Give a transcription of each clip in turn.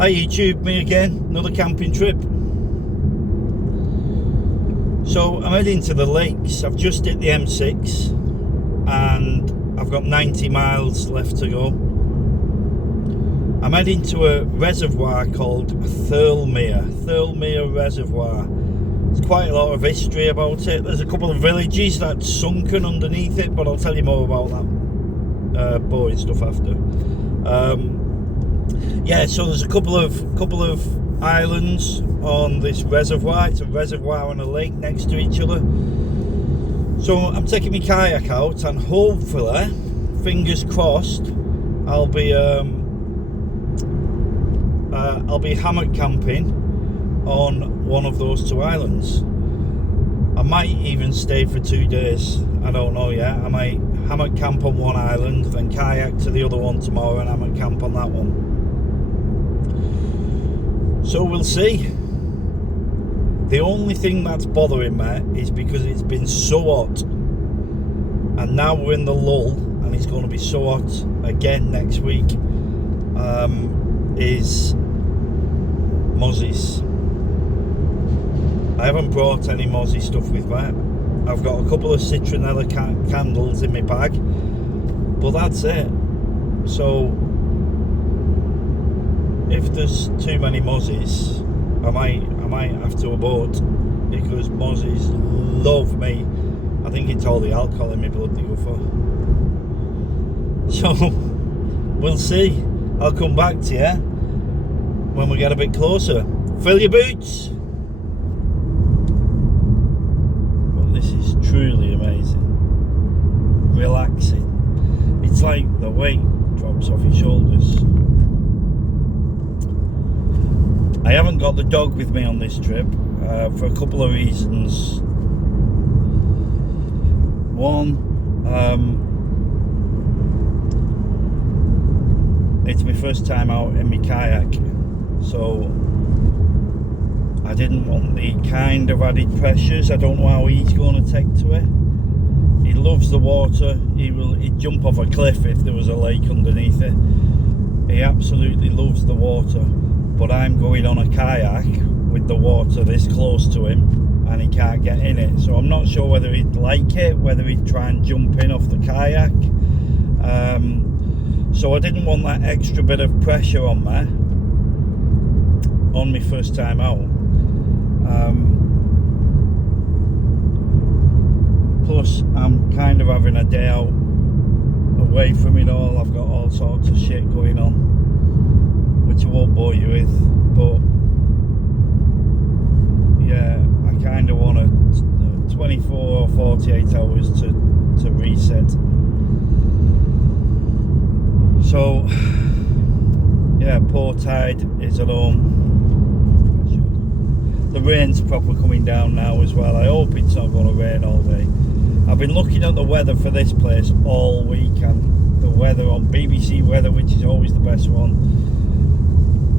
Hi YouTube, me again, another camping trip. So I'm heading to the lakes. I've just hit the M6 and I've got 90 miles left to go. I'm heading to a reservoir called Thirlmere Reservoir. There's quite a lot of history about it. There's a couple of villages that's sunken underneath it, but I'll tell you more about that boring stuff after. Yeah, so there's a couple of islands on this reservoir. It's a reservoir and a lake next to each other. So I'm taking my kayak out, and hopefully, fingers crossed, I'll be hammock camping on one of those two islands. I might even stay for 2 days. I don't know yet. I might hammock camp on one island, then kayak to the other one tomorrow, and hammock camp on that one. So we'll see. The only thing that's bothering me is because it's been so hot, and now we're in the lull, and it's going to be so hot again next week, is mozzies. I haven't brought any mozzie stuff with me. I've got a couple of citronella candles in my bag, but that's it. So if there's too many mozzies, I might have to abort, because mozzies love me. I think it's all the alcohol in my blood they go for. So we'll see. I'll come back to you when we get a bit closer. Fill your boots. Well, this is truly amazing. Relaxing. It's like the weight drops off your shoulders. I haven't got the dog with me on this trip for a couple of reasons. One, it's my first time out in my kayak, so I didn't want the kind of added pressures. I don't know how he's going to take to it. He loves the water. He'd jump off a cliff if there was a lake underneath it. He absolutely loves the water. But I'm going on a kayak with the water this close to him, and he can't get in it. So I'm not sure whether he'd like it, whether he'd try and jump in off the kayak. So I didn't want that extra bit of pressure on me on my first time out. Plus I'm kind of having a day out away from it all. I've got all sorts of shit going on, which I won't bore you with, but yeah, I kind of want 24 or 48 hours to reset. So yeah, poor tide is at home. The rain's proper coming down now as well. I hope it's not going to rain all day. I've been looking at the weather for this place all week, and the weather on BBC Weather, which is always the best one,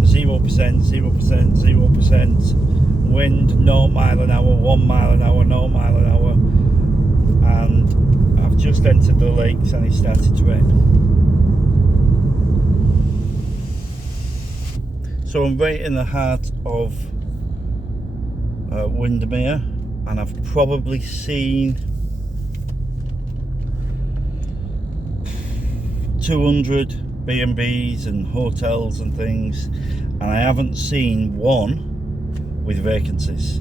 0%, 0%, 0%, wind 0 mile an hour, 1 mile an hour, 0 mile an hour, and I've just entered the lakes and it started to rain. So I'm right in the heart of Windermere, and I've probably seen 200 B&Bs and hotels and things, and I haven't seen one with vacancies.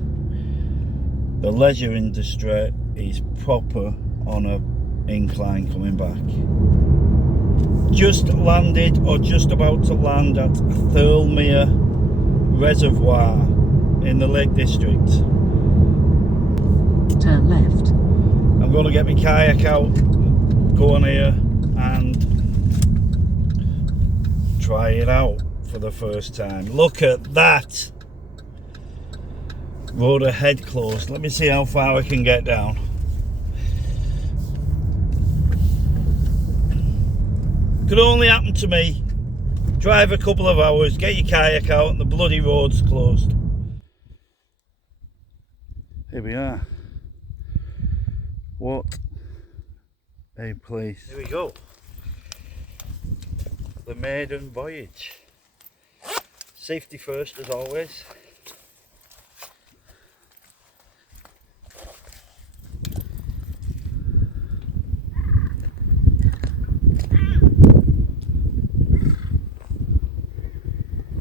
The leisure industry is proper on a incline coming back. Just landed, or just about to land, at Thirlmere Reservoir in the Lake District. Turn left. I'm going to get my kayak out, go on here and try it out for the first time. Look at that. Road ahead closed. Let me see how far I can get down. Could only happen to me. Drive a couple of hours, get your kayak out, and the bloody road's closed. Here we are. What a place. Here we go. The maiden voyage. Safety first, as always.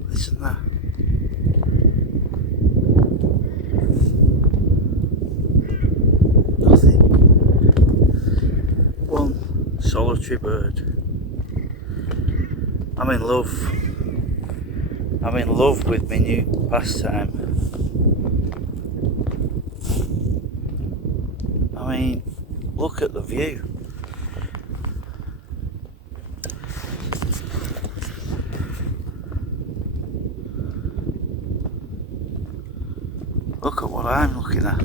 Listen that. Nothing. One solitary bird. I'm in love. I'm in love with my new pastime. I mean, look at the view. Look at what I'm looking at.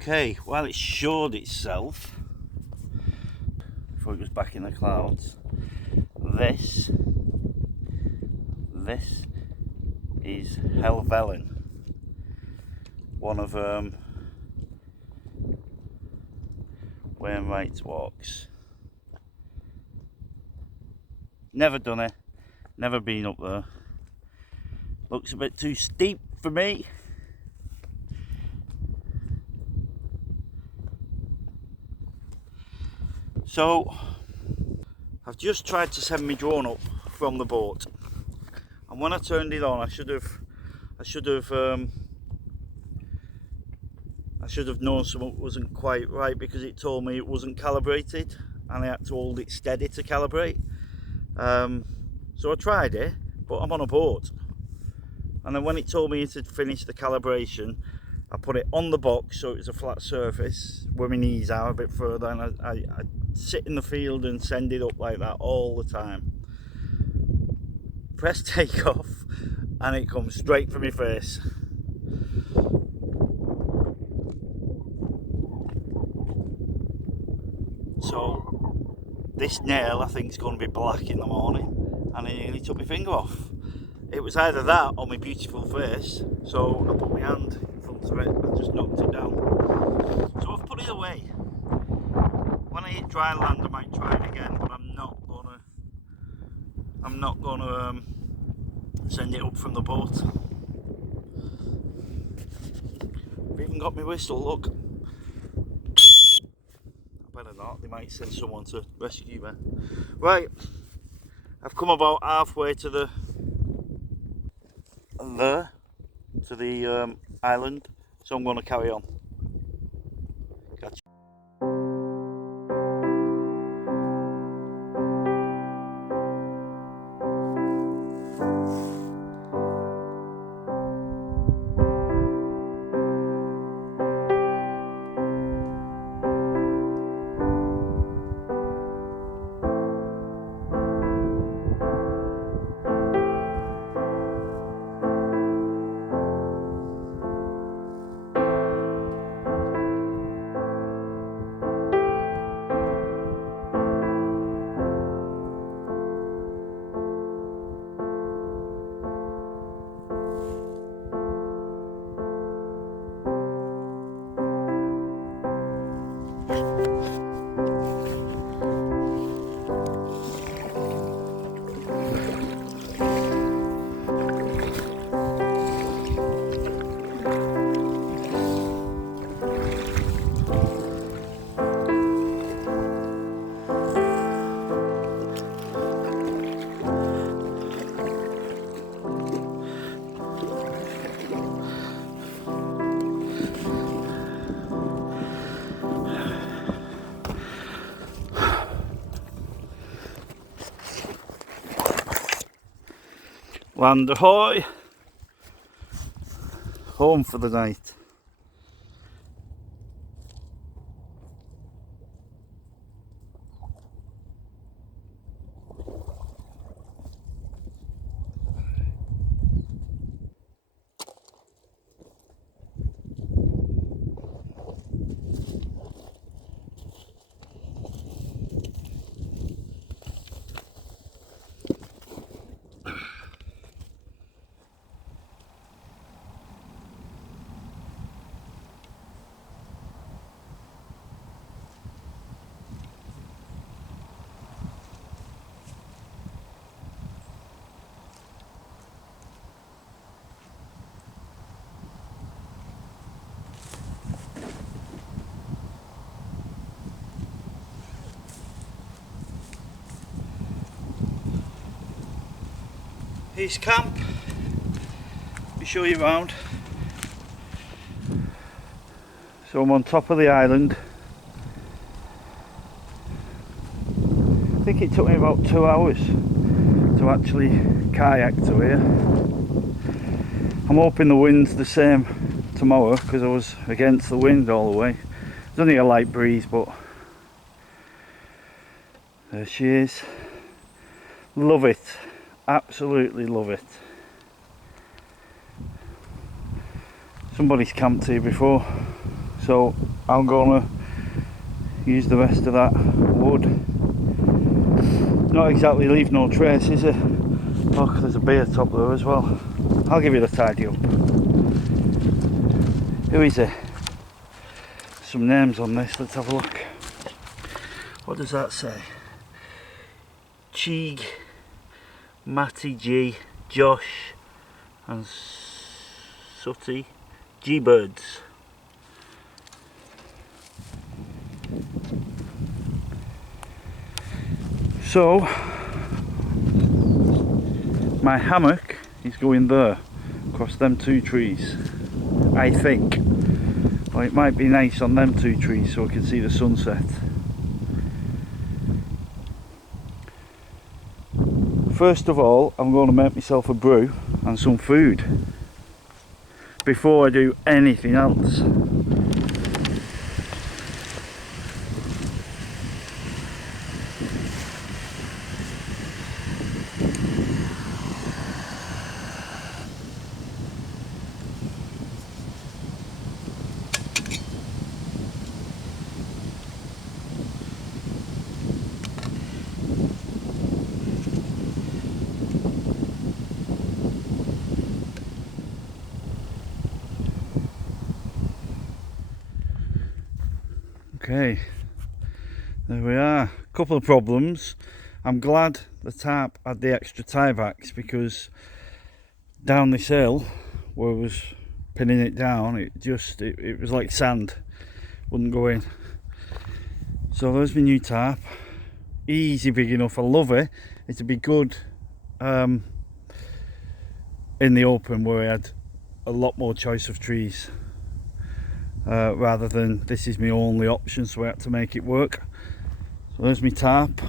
Okay, well, it showed itself before it was back in the clouds. This is Helvellyn, one of Wainwright's walks. Never done it, never been up there. Looks a bit too steep for me. So I've just tried to send my drone up from the boat, and when I turned it on, I should have known something wasn't quite right, because it told me it wasn't calibrated and I had to hold it steady to calibrate. So I tried it, but I'm on a boat, and then when it told me it had finished the calibration, I put it on the box so it was a flat surface where my knees are a bit further, and I sit in the field and send it up like that all the time. Press take off and it comes straight for my face. So this nail, I think, is going to be black in the morning, and I nearly took my finger off. It was either that or my beautiful face, so I put my hand in front of it and just knocked it down. So I've put it away. When I hit dry land, I might try it again, but I'm not gonna send it up from the boat. I've even got my whistle, look. I better not, they might send someone to rescue me. Right, I've come about halfway to the island, so I'm going to carry on. Catch you. Land ahoy! Home for the night. Here's camp. Let me show you around. So I'm on top of the island. I think it took me about 2 hours to actually kayak to here. I'm hoping the wind's the same tomorrow because I was against the wind all the way. There's only a light breeze, but there she is. Love it, absolutely love it. Somebody's camped here before, so I'm gonna use the rest of that wood. Not exactly leave no trace, is it? Look, there's a bear top there as well. I'll give you the tidy up. Who is it? Some names on this, let's have a look. What does that say? Cheeg, Matty G, Josh and Sutty, G-Birds. So, my hammock is going there, across them 2 trees, I think. Well, it might be nice on them 2 trees so I can see the sunset. First of all, I'm going to make myself a brew and some food before I do anything else. Okay, there we are. Couple of problems. I'm glad the tarp had the extra tie backs because down this hill where I was pinning it down, it was like sand, wouldn't go in. So there's my new tarp. Easy, big enough. I love it. It'd be good in the open where I had a lot more choice of trees. Rather than this is my only option, so I had to make it work. So there's my tarp,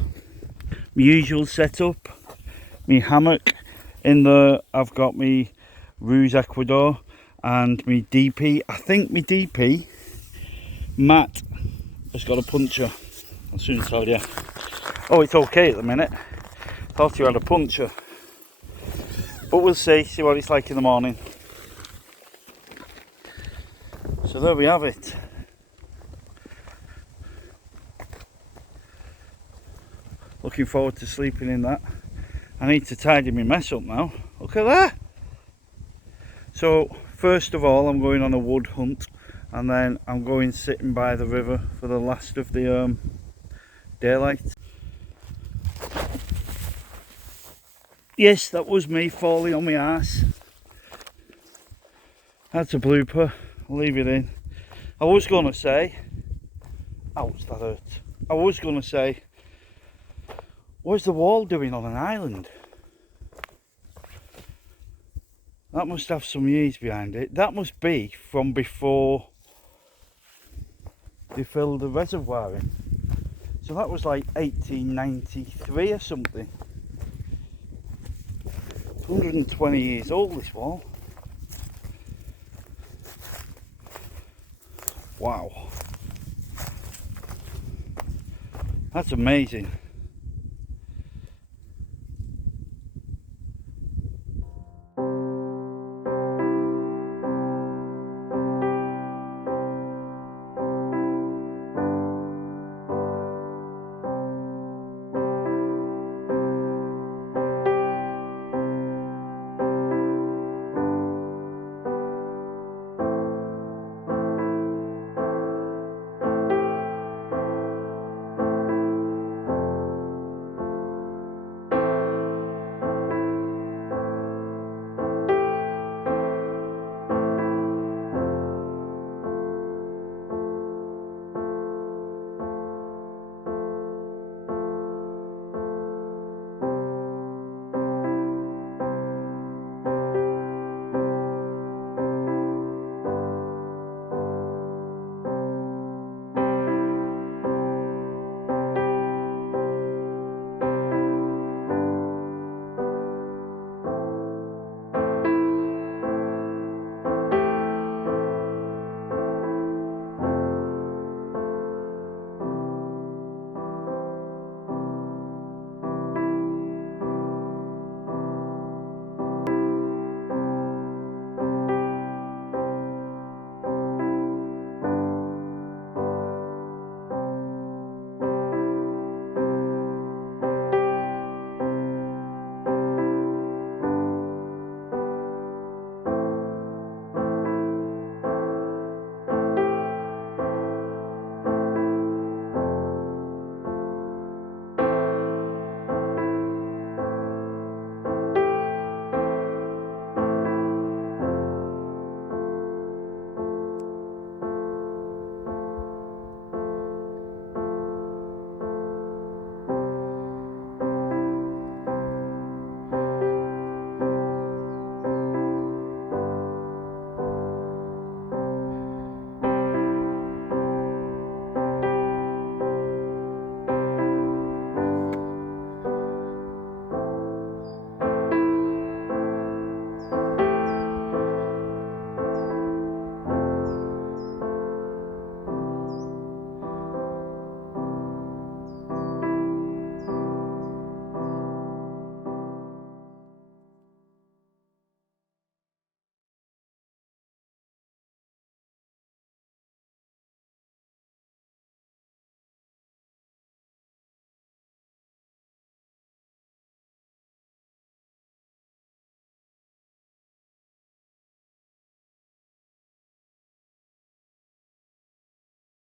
my usual setup, my hammock. In there I've got my Ruse Ecuador and my DP. I think my DP, Matt, has got a puncture. I'll soon tell you. Oh, it's okay at the minute. Thought you had a puncture. But we'll see what it's like in the morning. So there we have it. Looking forward to sleeping in that. I need to tidy my mess up now. Look at that. So first of all I'm going on a wood hunt and then I'm going sitting by the river for the last of the daylight. Yes, that was me falling on my ass. That's a blooper. I'll leave it in. I was going to say, ouch, that hurt. I was going to say, what's the wall doing on an island? That must have some years behind it. That must be from before they filled the reservoir in. So that was like 1893 or something. 120 years old, this wall. Wow, that's amazing.